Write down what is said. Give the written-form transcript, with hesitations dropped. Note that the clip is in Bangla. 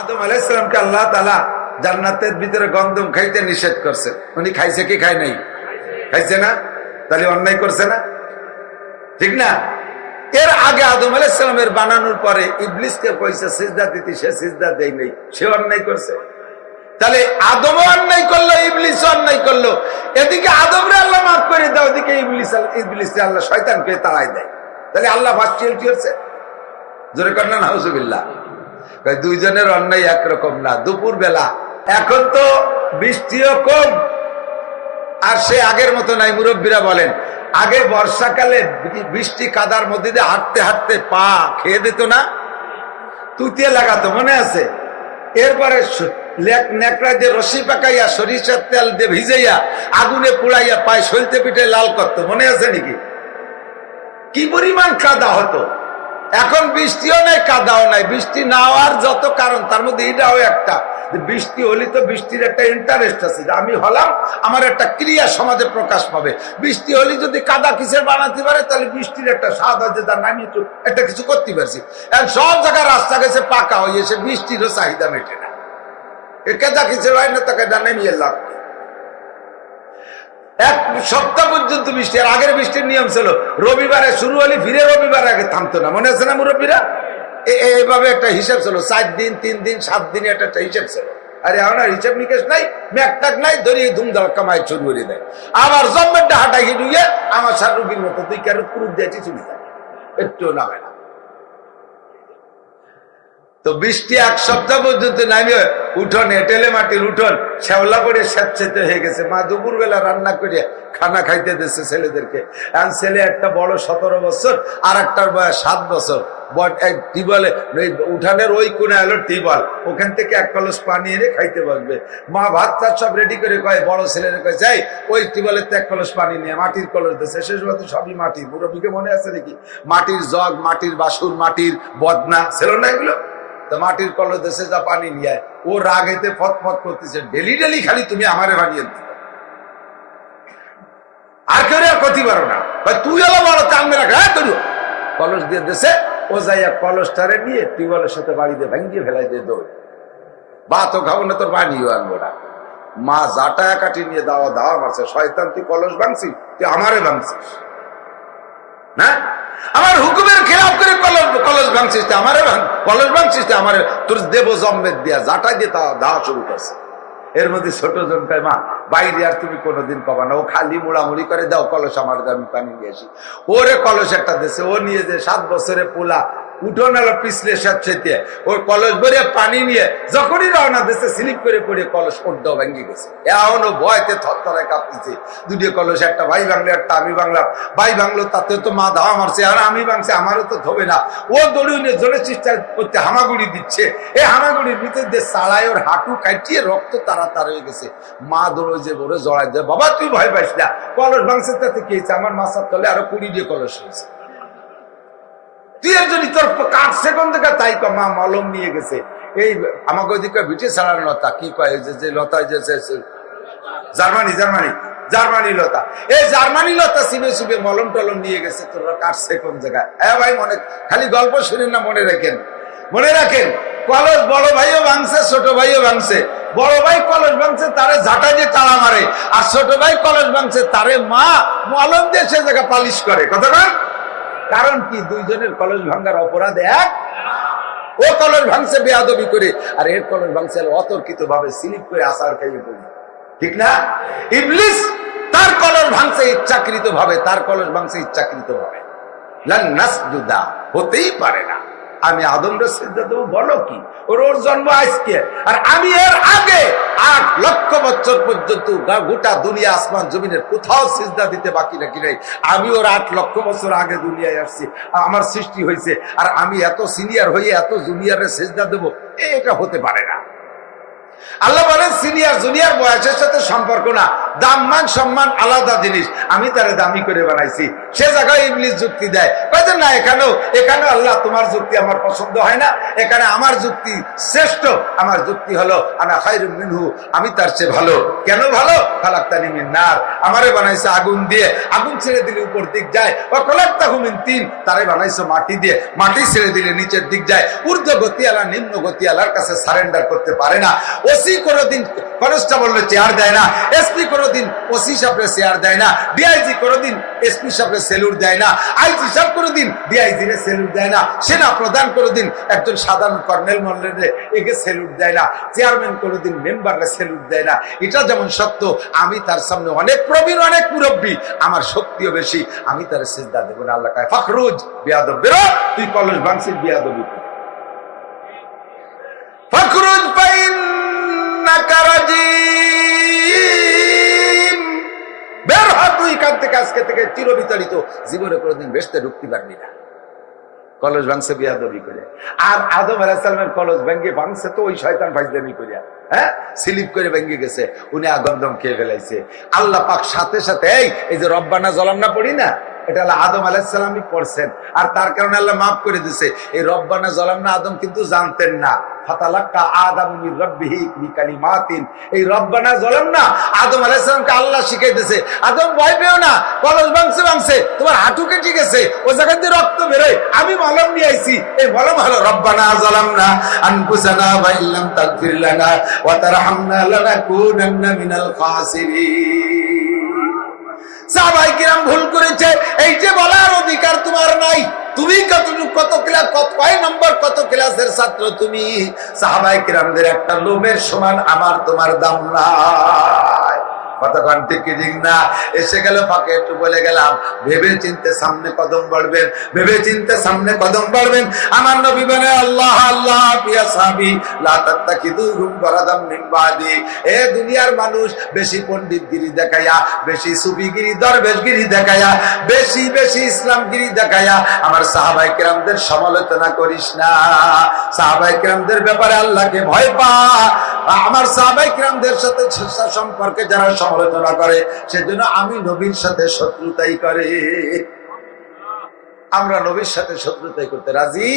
আদম আলাইহিস সালামকে আল্লাহ তাআলা জান্নাতের ভিতরে গন্ধম খাইতে নিষেধ করছে। উনি খাইছে কি খায় নাই? খাইছে না? তাহলে অন্যায় করছে না? ঠিক না? এর আগে আদম আলাইহিস সালামের বানানোর পরে ইবলিসকে কইছে সিজদা দিতে, সে সিজদা দেয় নাই, সে অন্যায় করছে। তাহলে আদমও অন্যায় করলো, ইবলিসও অন্যায় করলো। এদিকে আদমরে আল্লাহ মাফ করে দেয়, ওদিকে ইবলিসকে আল্লাহ শয়তানকে তাড়ায় দেয়। তাহলে আল্লাহ ভার্চুয়ালিটি হচ্ছে জোরে কর না নাউজুবিল্লাহ। দুইজনের অন্যায় একরকম না। দুপুর বেলা এখন তো বৃষ্টিও কম, আর সে আগের মতো নাই। মুরব্বীরা বলেন আগে বর্ষাকালে বৃষ্টি কাদার মধ্যে দিয়ে হাঁটতে হাঁটতে পা খেয়ে দিত না, তুতিয়ে লাগাতো, মনে আছে? এরপরে নেকড়া দিয়ে রশি পাকাইয়া সরিষার তেল দিয়ে ভিজাইয়া আগুনে পুড়াইয়া পায়ে সলতে পিঠে লাল করতো, মনে আছে নাকি? কি পরিমাণ কাদা হতো। এখন বৃষ্টিও নাই, কাদাও নাই। বৃষ্টি না হওয়ার যত কারণ, তার মধ্যে এটাও একটা, বৃষ্টি হলে তো বৃষ্টির একটা ইন্টারেস্ট আছে, আমি হলাম, আমার একটা ক্রিয়া সমাজে প্রকাশ পাবে। বৃষ্টি হলে যদি কাদা কিসের বানাতে পারে, তাহলে বৃষ্টির একটা স্বাদ আছে, তার নামি একটু একটা কিছু করতে পারছি। এখন সব জায়গায় রাস্তা গেছে পাকা হয়ে এসে বৃষ্টিরও চাহিদা মেটে না। এ কাদা কিসের হয় না, তাকে নামিয়ে লাভ। এক সপ্তাহ পর্যন্ত বৃষ্টি, আর আগের বৃষ্টির নিয়ম ছিল রবিবারে শুরু হলে ফিরে রবিবারে আগে থামতো না, মনে আছে না মুরব্বীরা? এইভাবে একটা হিসাব ছিল, 4 দিন 3 দিন 7 দিনে একটা হিসাব ছিল। আরে এখন আর হিসাব নিকেশ নাই, ম্যাকটাক নাই, ধরিয়ে ধুমধাল কামাই শুরু করে দেয়। আবার জম্মেরটা হাঁটাই ঢুকে আমার সার রুগীর মতো তুই কেন পুরুষ দিয়েছি চলে যায়, একটু নামে না। তো বৃষ্টি এক সপ্তাহ পর্যন্ত নামে উঠোনে, টেলে মাটির উঠোন শ্যাওলা করে স্যাঁতসেঁতে হয়ে গেছে। মা দুপুর বেলা রান্না করে খানা খাইতে দিচ্ছে ছেলেদেরকে। এখন ছেলে একটা বড় 17 বছর, আর একটার বয়স 7 বছর। টিউবওয়েলে উঠানের ওই কোণে এলো টিউবওয়েল, ওখান থেকে 1 কলস পানি এনে খাইতে বসবে। মা ভাত টাত সব রেডি করে কয় বড় ছেলের কয় যাই ওই টিউবওয়েলের 1 কলস পানি নিয়ে, মাটির কলস দিচ্ছে। শেষ পর্যন্ত সবই মাটি। মুরব্বীকে মনে আছে নাকি? মাটির জগ, মাটির বাসুর, মাটির বদনা ছিল না এগুলো? তো মাটির কলস দেশে যা পানি নিয়ে, ও রাগেতে ফতফত করতেছে, ডেলি ডেলি খালি তুমি আমারে বানিয়ে দিতে, আর কেউ আর ক্ষতি পারো না। তুই এলো বড় চাঙ্গে রাখা করো, কলস দিয়ে দেশে ও যাইয়া কলসটারে নিয়ে টিউবওয়েলের সাথে বাড়িতে ভাঙিয়ে ফেলাই দিয়ে দৌড়। বা তো খাবো না, তোর বানিয়েও আনবো না। মা জাটা কাটি নিয়ে দাওয়া দাওয়া মারছে, শয়তান তুই কলস ভাঙছিস, তুই আমারে ভাঙছিস না, আমার হুকুমের খেলাফ করে কলস ভাঙছিস, আমারে কলস ভাঙছিস, আমারে তোর দেব জম্মের দিয়া জাটা দিয়ে দাওয়া শুরু করছে। এর মধ্যে ছোট জন কয় মা বাইরে আর তুমি কোনোদিন পাবা না, ও খালি মুড়ামুড়ি করে দাও কলস আমার, আমি পানি নিয়ে আসি। ওরে কলস একটা দেশে ও নিয়ে যে 7 বছরে পোলা উঠোন এলো পিছলে স্যাঁতসেঁতে, ওর কলস ভরে পানি নিয়ে যখনই রওনা দেশে স্লিপ করে পড়ে কলস ওটাও ভেঙে গেছে। এখনো ভয়তে থরথরায় কাঁপতেছে। 2 কলস, একটা ভাই ভাঙলো, একটা আমি ভাঙলাম। ভাই ভাঙলো, তাতে তো মা ধাওয়া মারছে, আর আমি ভাঙছে, আমারও তো ধোবে না। ও দড়িয়ে জোরে চেষ্টা করতে হামাগুড়ি দিচ্ছে। এই হামাগুড়ির ভিতর দিয়ে চালায় ওর হাঁটু কাটিয়ে রক্ত তাড়াতাড়ি হয়ে গেছে। মা দৌড়ে যে বলে জড়াই দেয়, বাবা তুই ভয় পাইস না, কলস ভাঙছে তাতে কি হয়েছে? আমার মাথার তলে আরো 20 কলস হয়েছে। তুই এর জন্য তোর কাজ সেকন্ড থেকে তাই মা মলম নিয়ে গেছে। এই আমাকে ওইদিকে ভিটে ছাড়ার লতা কি কয়, যে লতা, যে জার্মানি লতা, এই জার্মানি লতা চিবে চিবে মলম টলম নিয়ে গেছে। তোর কাজ সেকন্ড জায়গায়। হ্যাঁ ভাই, মনে খালি গল্প শুনেন না, মনে রাখেন, মনে রাখেন। কলস বড় ভাইও ভাঙছে, ছোট ভাইও ভাঙছে। বড় ভাই কলস ভাঙছে, তারে ঝাঁটা দিয়ে তাড়া মারে, আর ছোট ভাই কলস ভাঙছে, তারে মা মলম দিয়ে সে জায়গা পালিশ করে। কতটা কারণ কি? দুইজনের কলস ভাঙার অপরাধ এক। ও কলস ভাঙছে বেয়াদবি করে, আর এর কলস ভাঙছে অতর্কিত ভাবে স্লিপ করে আসার খাইয়ে পড়ি, ঠিক না? ইবলিস তার কলস ভাঙছে ইচ্ছাকৃত ভাবে, তার কলস ভাঙছে ইচ্ছাকৃত ভাবে। লান নাসজুদা, হতেই পারে না আমি আদমরে সিজদা দেব, বলো কি? ওর জন্ম আজকে, আর আমি এর আগে 8 লক্ষ বছর পর্যন্ত গোটা দুনিয়া আসমান জমিনের কোথাও সিজদা দিতে বাকি রাখি নাই। আমি ওর 8 লক্ষ বছর আগে দুনিয়ায় আসছি, আমার সৃষ্টি হয়েছে, আর আমি এত সিনিয়র হয়ে এত জুনিয়রের সিজদা দেবো, এটা হতে পারে না। আল্লাহ বলেন সিনিয়র জুনিয়র বয়সের সাথে সম্পর্ক না, দাম মান সম্মান আলাদা জিনিস, আমি তারে দামি করে বানাইছি। সে জায়গায় ইংলিশ যুক্তি দেয়, না এখানেও আল্লাহ তোমার যুক্তি আমার পছন্দ হয় না, এখানে আমার যুক্তি শ্রেষ্ঠ, আমার যুক্তি হলো আনা খায়রুম মিনহু, আমি তার চেয়ে ভালো। কেন ভালো? খালাকতানি মিন নার, আমারে বানাইছে আগুন দিয়ে, আগুন ছেড়ে দিলে উপর দিক যায়। ওয়া খালাকতাহু মিন তিন, তারে বানাইছে মাটি দিয়ে, মাটি ছেড়ে দিলে নিচের দিক যায়। ঊর্ধ্ব গতি আলা নিম্ন গতি আলার কাছে সারেন্ডার করতে পারে না। ওসি কোনোদিন কনস্টেবল চেয়ার দেয় না, এসপি কোনোদিন ওসি সাহেবের চেয়ার দেয় না, ডিআইজি কোনোদিন এসপি সাহেবের সেলুট দেয় না, আইজি সাহেব কোনোদিন ডিআইজি রে সেলুট দেয় না, সেনা প্রধান কোনোদিন একজন সাধারণ কর্নেল মন্ডলে একে সেলুট দেয় না, চেয়ারম্যান কোনোদিন মেম্বাররা সেলুট দেয় না। এটা যেমন সত্য, আমি তার সামনে অনেক প্রবীণ, অনেক মুরব্বী, আমার শক্তিও বেশি, আমি তার সিজদা দেব না। আল্লাহ কয় ফখরুজ বিয়াদব, বেরো, তুই কলস ভাঙছিস বিয়াদবি করে। ফখরুজ ফাইন্নাকা রাজিম, বের হ তুই কান থেকে, আজকে থেকে চিরবিতাড়িত, জীবনে কোনোদিন বেহেশতে ঢুকতে পারবি না। কলস ভাঙছে বিয়াদবি করে। আর আদম আলাইহিস সালামের কলস ভেঙে ভাঙছে তো ওই শয়তান ফাইজলামি করিয়া, হ্যাঁ, স্লিপ করে ভেঙে গেছে, উনি আগুন খেয়ে ফেলাইছে। আল্লাহ পাক সাথে সাথে এই যে রব্বানা জালামনা পড়ি না, এটা আল্লাহ আদম আলাইহিস সালামই পড়ছেন, আর তার কারণে আল্লাহ মাফ করে দিছে। এই রব্বানা জালামনা আদম কিন্তু জানতেন না। ফাতালাক্কা আদম মির রাব্বিহি বিকালিমাতিন, এই রব্বানা জালামনা আদম আলাইহিস সালামকে আল্লাহ শিখাইতেছে, আদম ভয় পেও না, কলস ভাঙছে, তোমার হাঁটু কেটে গেছে, ও জায়গা দিয়ে রক্ত বেরোয়, আমি মলম নিয়ে আইছি, এই মলম হলো রব্বানা জালামনা আনফুসানা ওয়া ইল্লাম তাগফির লানা ওয়া তারহামনা লানাকুনান্না মিনাল খাসিরিন। সাহাবায়ে কিরাম ভুল করেছে, এই যে বলার অধিকার তোমার নাই। তুমি কত ক্লাস, কয় নম্বর, কত ক্লাসের ছাত্র তুমি? সাহাবায়ে কিরামদের একটা লোমের সমান আমার তোমার দাম নাই। কতক্ষণ ঠিক না? এসে গেল ফাঁকে একটু বলে গেলাম, ভেবে চিনতে সামনে কদম বাড়বেন, ভেবে চিনতে সামনে কদম বাড়বেন। আমার নবী বলে আল্লাহ আল্লাহ ইয়া সাহাবী লা তাত্তাকিদুহুম গরাদাম মিন বাদি। এ দুনিয়ার মানুষ বেশি পণ্ডিতগিরি দেখায়া, বেশি সুফিগিরি দরবেশগিরি দেখায়া, বেশি ইসলামগিরি দেখায়া আমার সাহাবায়ে কেরামদের সমালোচনা করিস না। সাহাবায়ে কেরামদের ব্যাপারে আল্লাহকে ভয় পা। আমার সাহাবায়ে কেরামদের সাথে সম্পর্কে যারা সমালোচনা করে, সেজন্য আমি নবীর সাথে শত্রুতাই করে। আমরা নবীর সাথে শত্রুতাই করতে রাজি।